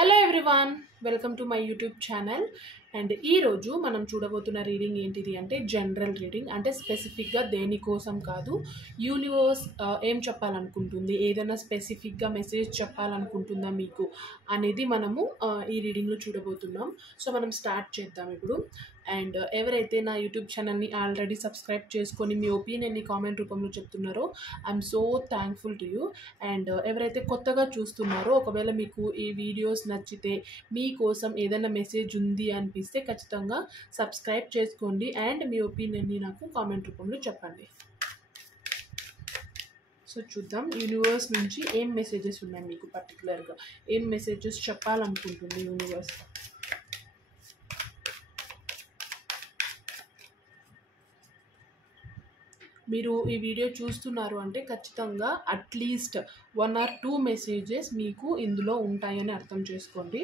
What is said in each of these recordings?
Hello everyone, welcome to my YouTube channel. And ఈరోజు మనం చూడబోతున్న reading ఏంటిది అంటే జనరల్ రీడింగ్. అంటే స్పెసిఫిక్గా దేనికోసం కాదు, యూనివర్స్ ఏం చెప్పాలనుకుంటుంది, ఏదైనా స్పెసిఫిక్గా మెసేజ్ చెప్పాలనుకుంటుందా మీకు అనేది మనము ఈ రీడింగ్లో చూడబోతున్నాం. సో మనం స్టార్ట్ చేద్దాం ఇప్పుడు. అండ్ ఎవరైతే నా యూట్యూబ్ ఛానల్ని ఆల్రెడీ సబ్స్క్రైబ్ చేసుకొని మీ ఒపీనియన్ని కామెంట్ రూపంలో చెప్తున్నారో I'm so thankful to you. And ఎవరైతే కొత్తగా చూస్తున్నారో, ఒకవేళ మీకు ఈ వీడియోస్ నచ్చితే, మీకోసం ఏదైనా మెసేజ్ ఉంది అనిపిస్తే ఖచ్చితంగా సబ్స్క్రైబ్ చేసుకోండి అండ్ మీ ఒపీనియన్ని నాకు కామెంట్ రూపంలో చెప్పండి. సో చూద్దాం యూనివర్స్ నుంచి ఏం మెసేజెస్ ఉన్నాయి మీకు, పర్టికులర్గా ఏం మెసేజెస్ చెప్పాలనుకుంటుంది యూనివర్స్. మీరు ఈ వీడియో చూస్తున్నారు అంటే ఖచ్చితంగా అట్లీస్ట్ 1 or 2 మెసేజెస్ మీకు ఇందులో ఉంటాయని అర్థం చేసుకోండి.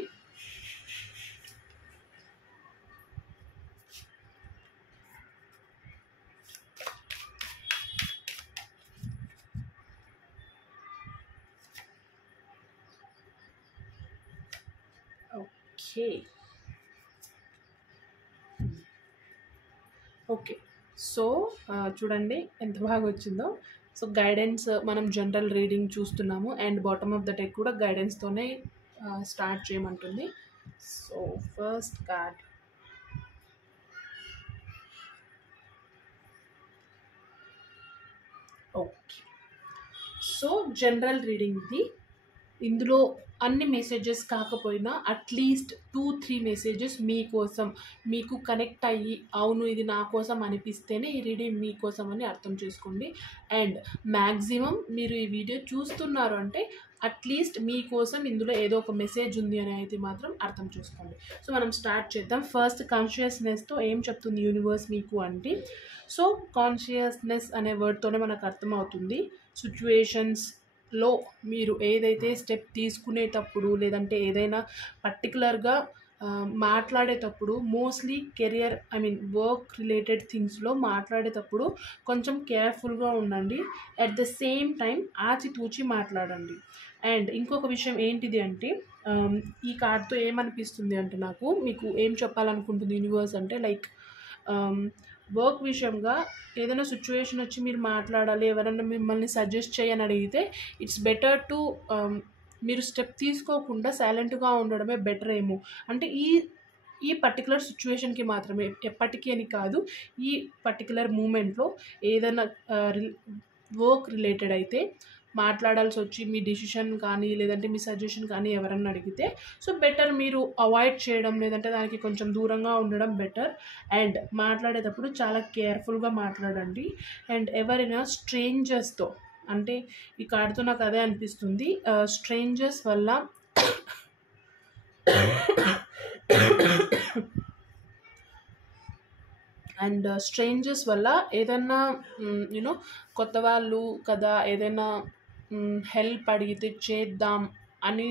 ఓకే సో చూడండి ఎంత బాగా వచ్చిందో. సో గైడెన్స్, మనం జనరల్ రీడింగ్ చూస్తున్నాము and bottom of the deck కూడా గైడెన్స్తోనే స్టార్ట్ చేయమంటుంది. So first card, okay. So general రీడింగ్ది ఇందులో అన్ని మెసేజెస్ కాకపోయినా అట్లీస్ట్ 2-3 మెసేజెస్ మీకోసం, మీకు కనెక్ట్ అయ్యి అవును ఇది నా కోసం అనిపిస్తేనే ఈ రీడింగ్ మీకోసం అని అర్థం చేసుకోండి. అండ్ మ్యాక్సిమం మీరు ఈ వీడియో చూస్తున్నారు అంటే అట్లీస్ట్ మీకోసం ఇందులో ఏదో ఒక మెసేజ్ ఉంది అని అయితే మాత్రం అర్థం చేసుకోండి. సో మనం స్టార్ట్ చేద్దాం. ఫస్ట్ కాన్షియస్నెస్తో ఏం చెప్తుంది యూనివర్స్ మీకు అంటే, సో కాన్షియస్నెస్ అనే వర్డ్తోనే మనకు అర్థమవుతుంది సిచ్యువేషన్స్లో మీరు ఏదైతే స్టెప్ తీసుకునేటప్పుడు, లేదంటే ఏదైనా పర్టికులర్గా మాట్లాడేటప్పుడు, మోస్ట్లీ కెరియర్ వర్క్ రిలేటెడ్ థింగ్స్లో మాట్లాడేటప్పుడు కొంచెం కేర్ఫుల్గా ఉండండి. అట్ ద సేమ్ టైం ఆచితూచి మాట్లాడండి. అండ్ ఇంకొక విషయం ఏంటిది అంటే, ఈ కార్డ్తో ఏమనిపిస్తుంది అంటే నాకు, మీకు ఏం చెప్పాలనుకుంటుంది యూనివర్స్ అంటే, లైక్ వర్క్ విషయంగా ఏదైనా సిచ్యువేషన్ వచ్చి మీరు మాట్లాడాలి, ఎవరైనా మిమ్మల్ని సజెస్ట్ చేయని అడిగితే ఇట్స్ బెటర్ టు మీరు స్టెప్ తీసుకోకుండా సైలెంట్గా ఉండడమే బెటర్ ఏమో. అంటే ఈ పర్టికులర్ సిచ్యువేషన్కి మాత్రమే, ఎప్పటికీ అని కాదు, ఈ పర్టికులర్ మూమెంట్లో ఏదైనా వర్క్ రిలేటెడ్ అయితే మాట్లాడాల్సి వచ్చి మీ డిసిషన్ కానీ లేదంటే మీ సజెషన్ కానీ ఎవరన్నా అడిగితే సో బెటర్ మీరు అవాయిడ్ చేయడం, లేదంటే దానికి కొంచెం దూరంగా ఉండడం బెటర్. అండ్ మాట్లాడేటప్పుడు చాలా కేర్ఫుల్గా మాట్లాడండి. అండ్ ఎవరైనా స్ట్రేంజర్స్తో, అంటే ఈ కార్డుతో నాకు అదే అనిపిస్తుంది, స్ట్రేంజర్స్ వల్ల అండ్ స్ట్రేంజర్స్ వల్ల ఏదన్నా యూనో కొత్త వాళ్ళు కదా, ఏదైనా హెల్ప్ అడిగితే చేద్దాం అని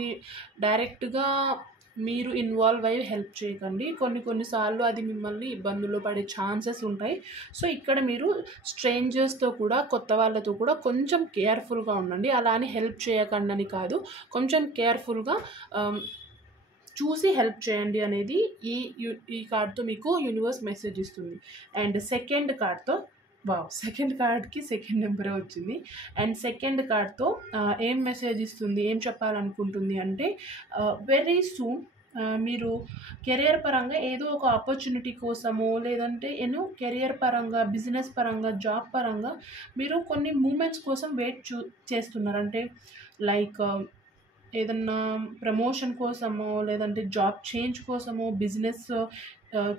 డైరెక్ట్గా మీరు ఇన్వాల్వ్ అయ్యి హెల్ప్ చేయకండి. కొన్నిసార్లు అది మిమ్మల్ని ఇబ్బందుల్లో పడే ఛాన్సెస్ ఉంటాయి. సో ఇక్కడ మీరు స్ట్రేంజర్స్తో కూడా, కొత్త వాళ్ళతో కూడా కొంచెం కేర్ఫుల్గా ఉండండి. అలా అని హెల్ప్ చేయకండి అని కాదు, కొంచెం కేర్ఫుల్గా చూసి హెల్ప్ చేయండి అనేది ఈ కార్డ్తో మీకు యూనివర్స్ మెసేజ్ ఇస్తుంది. అండ్ సెకండ్ కార్డ్తో, సెకండ్ కార్డ్కి సెకండ్ నెంబరే వచ్చింది. అండ్ సెకండ్ కార్డ్తో ఏం మెసేజ్ ఇస్తుంది, ఏం చెప్పాలనుకుంటుంది అంటే, వెరీ సూన్ మీరు కెరియర్ పరంగా ఏదో ఒక ఆపర్చునిటీ కోసమో, లేదంటే కెరియర్ పరంగా, బిజినెస్ పరంగా, జాబ్ పరంగా మీరు కొన్ని మూమెంట్స్ కోసం వెయిట్ చేస్తున్నారు. అంటే లైక్ ఏదన్నా ప్రమోషన్ కోసమో, లేదంటే జాబ్ చేంజ్ కోసమో, బిజినెస్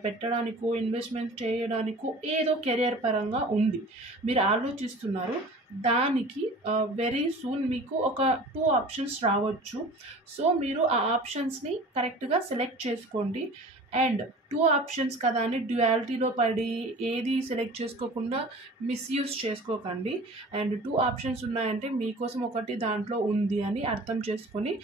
పెట్టడానికో, ఇన్వెస్ట్మెంట్ చేయడానికో ఏదో కెరియర్ పరంగా ఉంది, మీరు ఆలోచిస్తున్నారు. దానికి వెరీ సూన్ మీకు ఒక 2 ఆప్షన్స్ రావచ్చు. సో మీరు ఆ ఆప్షన్స్ని కరెక్ట్గా సెలెక్ట్ చేసుకోండి. అండ్ 2 ఆప్షన్స్ కదా అని డ్యుయాలిటీలో పడి ఏది సెలెక్ట్ చేసుకోకుండా మిస్యూజ్ చేసుకోకండి. అండ్ 2 ఆప్షన్స్ ఉన్నాయంటే మీకోసం ఒకటి దాంట్లో ఉంది అని అర్థం చేసుకొని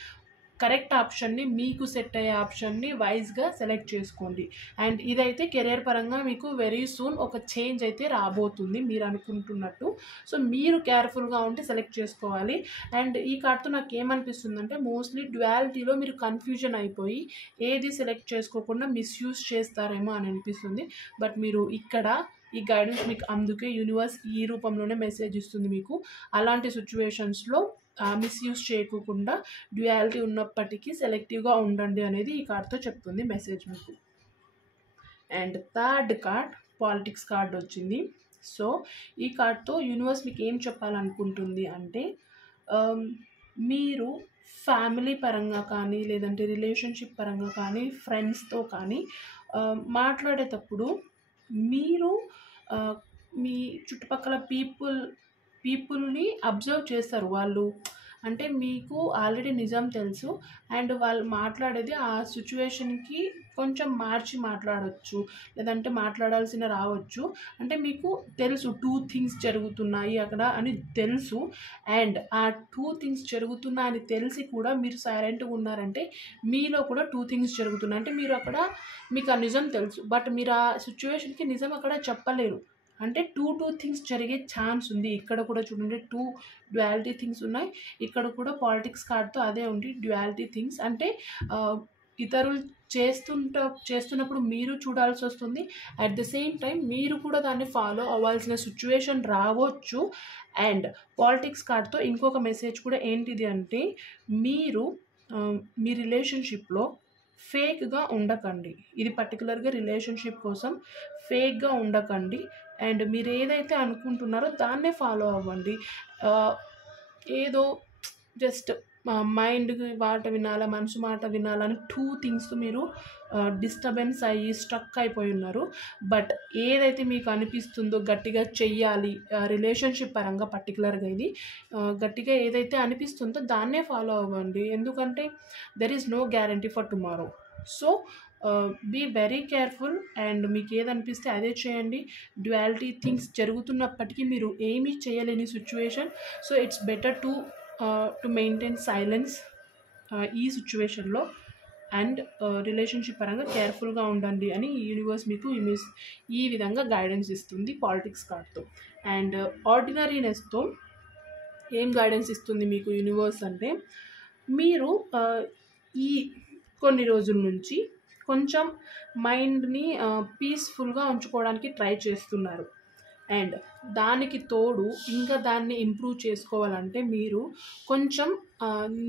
కరెక్ట్ ఆప్షన్ని, మీకు సెట్ అయ్యే ఆప్షన్ని వైజ్గా సెలెక్ట్ చేసుకోండి. అండ్ ఇదైతే కెరియర్ పరంగా మీకు వెరీ సూన్ ఒక చేంజ్ అయితే రాబోతుంది మీరు అనుకుంటున్నట్టు. సో మీరు కేర్ఫుల్గా ఉంటే సెలెక్ట్ చేసుకోవాలి. అండ్ ఈ కార్డ్తో నాకు ఏమనిపిస్తుందంటే మోస్ట్లీ డ్యుయాలిటీలో మీరు కన్ఫ్యూజన్ అయిపోయి ఏది సెలెక్ట్ చేసుకోకుండా మిస్యూజ్ చేస్తారేమో అని అనిపిస్తుంది. బట్ మీరు ఇక్కడ ఈ గైడెన్స్ మీకు అందుకే యూనివర్స్ ఈ రూపంలోనే మెసేజ్ ఇస్తుంది మీకు. అలాంటి సిచ్యువేషన్స్లో మిస్యూజ్ చేయకుండా డ్యుయాలిటీ ఉన్నప్పటికీ సెలెక్టివ్గా ఉండండి అనేది ఈ కార్డ్తో చెప్తుంది మెసేజ్ మీకు. And third card politics card వచ్చింది. సో ఈ కార్డ్తో యూనివర్స్ మీకు ఏం చెప్పాలనుకుంటుంది అంటే మీరు ఫ్యామిలీ పరంగా కానీ లేదంటే రిలేషన్షిప్ పరంగా కానీ ఫ్రెండ్స్తో కానీ మాట్లాడేటప్పుడు మీరు మీ చుట్టుపక్కల పీపుల్ని అబ్జర్వ్ చేస్తారు. వాళ్ళు అంటే మీకు ఆల్రెడీ నిజం తెలుసు అండ్ వాళ్ళు మాట్లాడేది ఆ సిచ్యువేషన్కి కొంచెం మార్చి మాట్లాడవచ్చు లేదంటే మాట్లాడాల్సిన రావచ్చు. అంటే మీకు తెలుసు 2 థింగ్స్ జరుగుతున్నాయి అక్కడ అని తెలుసు. అండ్ ఆ 2 థింగ్స్ జరుగుతున్నాయని తెలిసి కూడా మీరు సైలెంట్గా ఉన్నారంటే మీలో కూడా 2 థింగ్స్ జరుగుతున్నాయి. అంటే మీరు అక్కడ మీకు ఆ నిజం తెలుసు బట్ మీరు ఆ సిచ్యువేషన్కి నిజం అక్కడ చెప్పలేరు. అంటే 2 థింగ్స్ జరిగే ఛాన్స్ ఉంది. ఇక్కడ కూడా చూడండి 2 డ్యుయాలిటీ థింగ్స్ ఉన్నాయి. ఇక్కడ కూడా పాలిటిక్స్ కార్డ్తో అదే ఉంది డ్యుయాలిటీ థింగ్స్. అంటే ఇతరులు చేస్తున్నప్పుడు మీరు చూడాల్సి వస్తుంది. అట్ ద సేమ్ టైం మీరు కూడా దాన్ని ఫాలో అవ్వాల్సిన సిచ్యువేషన్ రావచ్చు. అండ్ పాలిటిక్స్ కార్డ్తో ఇంకొక మెసేజ్ కూడా ఏంటిది అంటే మీరు మీ రిలేషన్షిప్లో ఫేక్గా ఉండకండి. ఇది పర్టికులర్గా రిలేషన్షిప్ కోసం ఫేక్గా ఉండకండి. అండ్ మీరు ఏదైతే అనుకుంటున్నారో దాన్నే ఫాలో అవ్వండి. ఏదో జస్ట్ మైండ్ మాట వినాలా మనసు మాట వినాలని 2 థింగ్స్ మీరు డిస్టర్బెన్స్ అయ్యి స్ట్రక్ అయిపోయి ఉన్నారు. బట్ ఏదైతే మీకు అనిపిస్తుందో గట్టిగా చెయ్యాలి రిలేషన్షిప్ పరంగా పర్టికులర్గా ఇది గట్టిగా ఏదైతే అనిపిస్తుందో దాన్నే ఫాలో అవ్వండి. ఎందుకంటే there is no guarantee for tomorrow. So be very careful and మీకు ఏదనిపిస్తే అదే చేయండి. డ్యుయాలిటీ థింగ్స్ జరుగుతున్నప్పటికీ మీరు ఏమీ చేయలేని situation. So it's better to maintain silence ఈ సిచ్యువేషన్లో. అండ్ రిలేషన్షిప్ పరంగా కేర్ఫుల్గా ఉండండి అని యూనివర్స్ మీకు ఈ విధంగా గైడెన్స్ ఇస్తుంది పాలిటిక్స్ కార్డ్తో. అండ్ ఆర్డినరీనెస్తో ఏం గైడెన్స్ ఇస్తుంది మీకు యూనివర్స్ అంటే మీరు ఈ కొన్ని రోజుల నుంచి కొంచెం మైండ్ని పీస్ఫుల్గా ఉంచుకోవడానికి ట్రై చేస్తున్నారు. అండ్ దానికి తోడు ఇంకా దాన్ని ఇంప్రూవ్ చేసుకోవాలంటే మీరు కొంచెం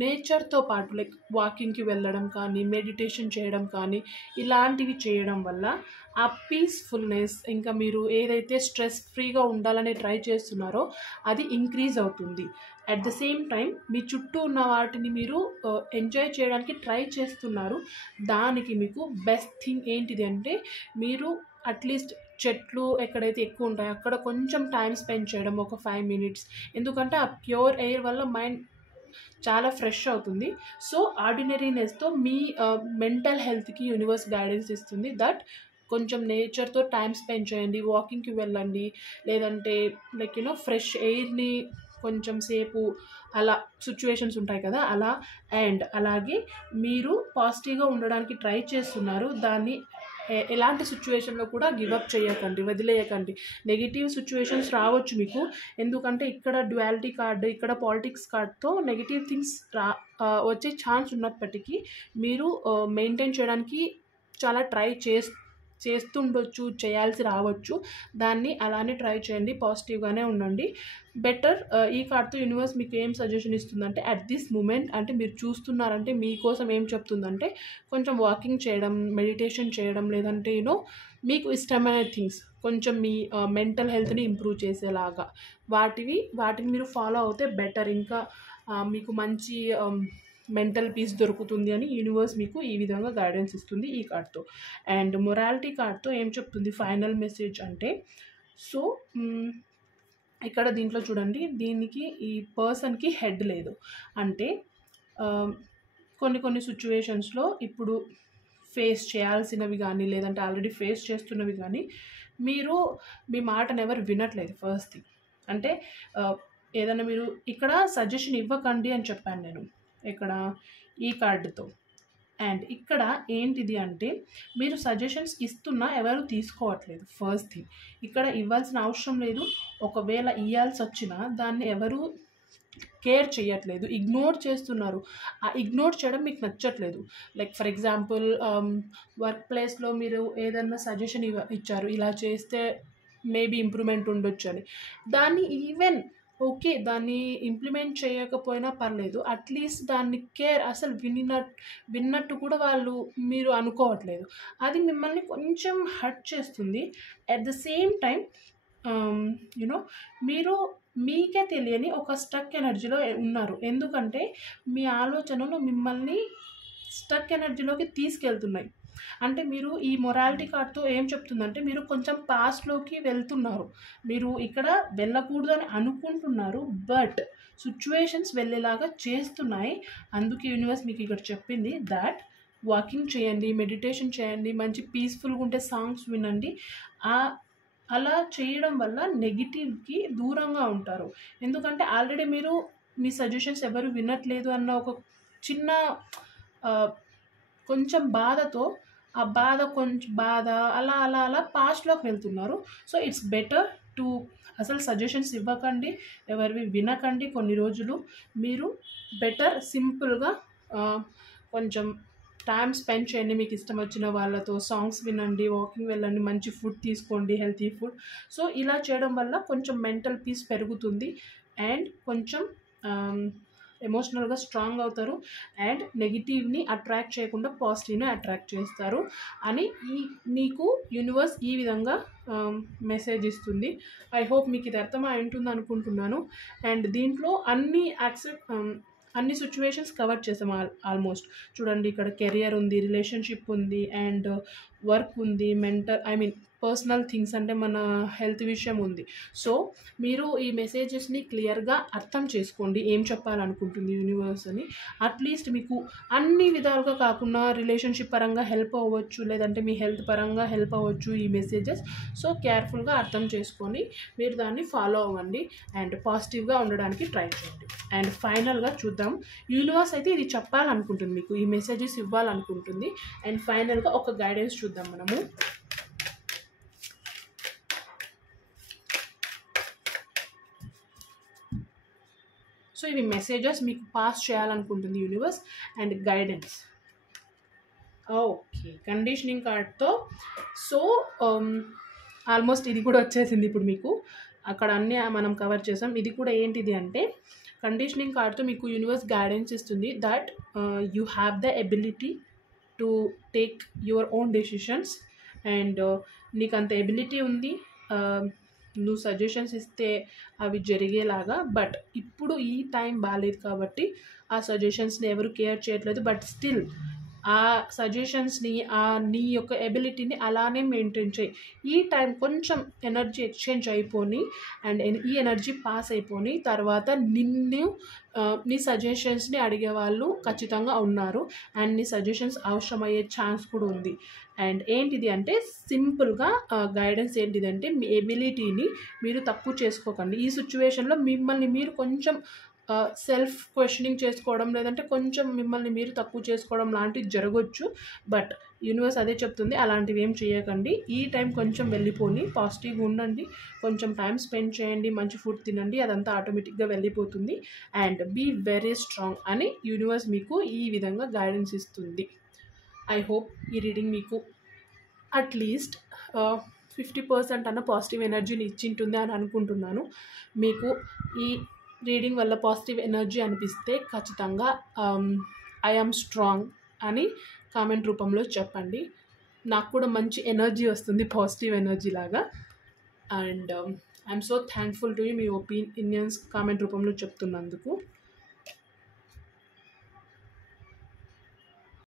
నేచర్తో పాటు లైక్ వాకింగ్కి వెళ్ళడం కానీ మెడిటేషన్ చేయడం కానీ ఇలాంటివి చేయడం వల్ల ఆ పీస్ఫుల్నెస్ ఇంకా మీరు ఏదైతే స్ట్రెస్ ఫ్రీగా ఉండాలని ట్రై చేస్తున్నారో అది ఇంక్రీజ్ అవుతుంది. అట్ ద సేమ్ టైం మీ చుట్టూ ఉన్న వాటిని మీరు ఎంజాయ్ చేయడానికి ట్రై చేస్తున్నారు. దానికి మీకు బెస్ట్ థింగ్ ఏంటిది అంటే మీరు అట్లీస్ట్ చెట్లు ఎక్కడైతే ఎక్కువ ఉంటాయో అక్కడ కొంచెం టైం స్పెండ్ చేయడం ఒక 5 minutes. ఎందుకంటే ఆ ప్యూర్ ఎయిర్ వల్ల మైండ్ చాలా ఫ్రెష్ అవుతుంది. సో ఆర్డినరీనెస్తో మీ మెంటల్ హెల్త్కి యూనివర్స్ గైడెన్స్ ఇస్తుంది దట్ కొంచెం నేచర్తో టైం స్పెండ్ చేయండి, వాకింగ్కి వెళ్ళండి లేదంటే లైక్ ఫ్రెష్ ఎయిర్ని కొంచెం సేపు అలా సిచ్యువేషన్స్ ఉంటాయి కదా అలా. అండ్ అలాగే మీరు పాజిటివ్గా ఉండడానికి ట్రై చేస్తున్నారు. దాన్ని ఎలాంటి సిచ్యువేషన్లో కూడా గివప్ చేయకండి, వదిలేయకండి. నెగిటివ్ సిచ్యువేషన్స్ రావచ్చు మీకు. ఎందుకంటే ఇక్కడ డ్యుయాలిటీ కార్డు ఇక్కడ పాలిటిక్స్ కార్డ్తో నెగిటివ్ థింగ్స్ వచ్చే ఛాన్స్ ఉన్నప్పటికీ మీరు మెయింటైన్ చేయడానికి చాలా ట్రై చేస్తుండొచ్చు, చేయాల్సి రావచ్చు. దాన్ని అలానే ట్రై చేయండి, పాజిటివ్గానే ఉండండి. బెటర్ ఈ కార్డ్తో యూనివర్స్ మీకు ఏం సజెషన్ ఇస్తుందంటే అట్ దిస్ మూమెంట్ అంటే మీరు చూస్తున్నారంటే మీకోసం ఏం చెప్తుందంటే కొంచెం వాకింగ్ చేయడం, మెడిటేషన్ చేయడం లేదంటే మీకు ఇష్టమైన థింగ్స్ కొంచెం మీ మెంటల్ హెల్త్ని ఇంప్రూవ్ చేసేలాగా వాటిని మీరు ఫాలో అవుతే బెటర్. ఇంకా మీకు మంచి మెంటల్ పీస్ దొరుకుతుంది అని యూనివర్స్ మీకు ఈ విధంగా గైడెన్స్ ఇస్తుంది ఈ కార్డ్తో. అండ్ మొరాలిటీ కార్డ్తో ఏం చెప్తుంది ఫైనల్ మెసేజ్ అంటే సో ఇక్కడ దీంట్లో చూడండి దీనికి ఈ పర్సన్కి హెడ్ లేదు. అంటే కొన్ని సిచ్యువేషన్స్లో ఇప్పుడు ఫేస్ చేయాల్సినవి కానీ లేదంటే ఆల్రెడీ ఫేస్ చేస్తున్నవి కానీ మీరు మీ మాటను ఎవరు వినట్లేదు. ఫస్ట్ థింగ్ అంటే ఏదైనా మీరు ఇక్కడ సజెషన్ ఇవ్వకండి అని చెప్పాను నేను. ఇక్కడ ఈ కార్డుతో. అండ్ ఇక్కడ ఏంటిది అంటే మీరు సజెషన్స్ ఇస్తున్నా ఎవరు తీసుకోవట్లేదు. ఫస్ట్ థింగ్, ఇక్కడ ఇవ్వాల్సిన అవసరం లేదు. ఒకవేళ ఇవ్వాల్సి వచ్చినా దాన్ని ఎవరు కేర్ చేయట్లేదు, ఇగ్నోర్ చేస్తున్నారు. ఆ ఇగ్నోర్ చేయడం మీకు నచ్చట్లేదు. లైక్ ఫర్ ఎగ్జాంపుల్ వర్క్ ప్లేస్లో మీరు ఏదన్నా సజెషన్ ఇచ్చారు, ఇలా చేస్తే మేబీ ఇంప్రూవ్మెంట్ ఉండొచ్చు అని. దాన్ని ఈవెన్ ఓకే, దాన్ని ఇంప్లిమెంట్ చేయకపోయినా పర్లేదు, అట్లీస్ట్ దాన్ని కేర్ అసలు విన్నట్టు కూడా మీరు అనుకోవట్లేదు. అది మిమ్మల్ని కొంచెం హర్ట్ చేస్తుంది. At the same time you know మీరు మీకే తెలియని ఒక స్టక్ ఎనర్జీలో ఉన్నారు. ఎందుకంటే మీ ఆలోచనలు మిమ్మల్ని స్టక్ ఎనర్జీలోకి తీసుకెళ్తున్నాయి. అంటే మీరు ఈ మొరాలిటీ కార్డ్తో ఏం చెప్తుందంటే మీరు కొంచెం పాస్ట్లోకి వెళ్తున్నారు. మీరు ఇక్కడ వెళ్ళకూడదు అని అనుకుంటున్నారు, బట్ సిచ్యువేషన్స్ వెళ్ళేలాగా చేస్తున్నాయి. అందుకే యూనివర్స్ మీకు ఇక్కడ చెప్పింది దాట్ వాకింగ్ చేయండి, మెడిటేషన్ చేయండి, మంచి పీస్ఫుల్గా ఉంటే సాంగ్స్ వినండి. అలా చేయడం వల్ల నెగిటివ్కి దూరంగా ఉంటారు. ఎందుకంటే ఆల్రెడీ మీరు మీ సజెషన్స్ ఎవరు వినట్లేదు అన్న ఒక చిన్న కొంచెం బాధతో, ఆ బాధ అలా అలా అలా పాస్ట్లోకి వెళ్తున్నారు. సో ఇట్స్ బెటర్ టు అసలు సజెషన్స్ ఇవ్వకండి, ఎవరివి వినకండి. కొన్ని రోజులు మీరు బెటర్ సింపుల్గా కొంచెం టైం స్పెండ్ చేయండి. మీకు ఇష్టం వచ్చిన వాళ్ళతో సాంగ్స్ వినండి, వాకింగ్ వెళ్ళండి, మంచి ఫుడ్ తీసుకోండి, హెల్తీ ఫుడ్. సో ఇలా చేయడం వల్ల కొంచెం మెంటల్ పీస్ పెరుగుతుంది అండ్ కొంచెం ఎమోషనల్గా స్ట్రాంగ్ అవుతారు. అండ్ నెగిటివ్ని అట్రాక్ట్ చేయకుండా పాజిటివ్ని అట్రాక్ట్ చేస్తారు అని మీకు యూనివర్స్ ఈ విధంగా మెసేజ్ ఇస్తుంది. ఐ హోప్ మీకు ఇది అర్థమై ఉంటుంది అనుకుంటున్నాను. అండ్ దీంట్లో అన్ని సిచ్యువేషన్స్ కవర్ చేసాం ఆల్మోస్ట్. చూడండి, ఇక్కడ కెరియర్ ఉంది, రిలేషన్షిప్ ఉంది, అండ్ వర్క్ ఉంది, పర్సనల్ థింగ్స్ అంటే మన హెల్త్ విషయం ఉంది. సో మీరు ఈ మెసేజెస్ని క్లియర్గా అర్థం చేసుకోండి, ఏం చెప్పాలనుకుంటుంది యూనివర్స్ అని. అట్లీస్ట్ మీకు అన్ని విధాలుగా కాకుండా రిలేషన్షిప్ పరంగా హెల్ప్ అవ్వచ్చు, లేదంటే మీ హెల్త్ పరంగా హెల్ప్ అవ్వచ్చు ఈ మెసేజెస్. సో కేర్ఫుల్గా అర్థం చేసుకొని మీరు దాన్ని ఫాలో అవ్వండి అండ్ పాజిటివ్గా ఉండడానికి ట్రై చేయండి. అండ్ ఫైనల్గా చూద్దాం, యూనివర్స్ అయితే ఇది చెప్పాలనుకుంటుంది, మీకు ఈ మెసేజెస్ ఇవ్వాలనుకుంటుంది. అండ్ ఫైనల్గా ఒక గైడెన్స్ చూద్దాం మనము. సో ఇవి మెసేజెస్ మీకు పాస్ చేయాలనుకుంటుంది universe. And guidance, okay, conditioning కార్డ్తో. సో ఆల్మోస్ట్ ఇది కూడా వచ్చేసింది ఇప్పుడు మీకు. అక్కడ అన్నీ మనం కవర్ చేసాం. ఇది కూడా ఏంటిది అంటే కండిషనింగ్ కార్డ్తో మీకు యూనివర్స్ గైడెన్స్ ఇస్తుంది that you have the ability to take your own decisions. And నీకు అంత ఎబిలిటీ ఉంది, నువ్వు సజెషన్స్ ఇస్తే అవి జరిగేలాగా. బట్ ఇప్పుడు ఈ టైం బాగాలేదు కాబట్టి ఆ సజెషన్స్ని ఎవరు కేర్ చేయట్లేదు. బట్ స్టిల్ ఆ సజెషన్స్ని, నీ యొక్క ఎబిలిటీని అలానే మెయింటైన్ చేయి. ఈ టైం కొంచెం ఎనర్జీ ఎక్స్చేంజ్ అయిపోయి అండ్ ఈ ఎనర్జీ పాస్ అయిపోయి తర్వాత నీ సజెషన్స్ని అడిగే వాళ్ళు ఖచ్చితంగా ఉన్నారు. అండ్ నీ సజెషన్స్ అవసరమయ్యే ఛాన్స్ కూడా ఉంది. అండ్ ఏంటిది అంటే సింపుల్గా గైడెన్స్ ఏంటిదంటే మీ ఎబిలిటీని మీరు తక్కువ చేసుకోకండి. ఈ సిచ్యువేషన్లో మిమ్మల్ని మీరు కొంచెం సెల్ఫ్ క్వశ్చనింగ్ చేసుకోవడం, లేదంటే కొంచెం మిమ్మల్ని మీరు తక్కువ చేసుకోవడం లాంటివి జరగవచ్చు. బట్ యూనివర్స్ అదే చెప్తుంది, అలాంటివి ఏం చేయకండి. ఈ టైం కొంచెం వెళ్ళిపోయి పాజిటివ్గా ఉండండి, కొంచెం టైం స్పెండ్ చేయండి, మంచి ఫుడ్ తినండి, అదంతా ఆటోమేటిక్గా వెళ్ళిపోతుంది. అండ్ బీ వెరీ స్ట్రాంగ్ అని యూనివర్స్ మీకు ఈ విధంగా గైడెన్స్ ఇస్తుంది. ఐ హోప్ ఈ రీడింగ్ మీకు అట్లీస్ట్ 50% అన్న పాజిటివ్ ఎనర్జీని ఇచ్చింటుంది అని అనుకుంటున్నాను. మీకు ఈ రీడింగ్ వల్ల పాజిటివ్ ఎనర్జీ అనిపిస్తే ఖచ్చితంగా ఐ యామ్ స్ట్రాంగ్ అని కామెంట్ రూపంలో చెప్పండి. నాకు కూడా మంచి ఎనర్జీ వస్తుంది, పాజిటివ్ ఎనర్జీ లాగా. And I'm so thankful to you, me opinions comment రూపంలో చెప్తున్నందుకు.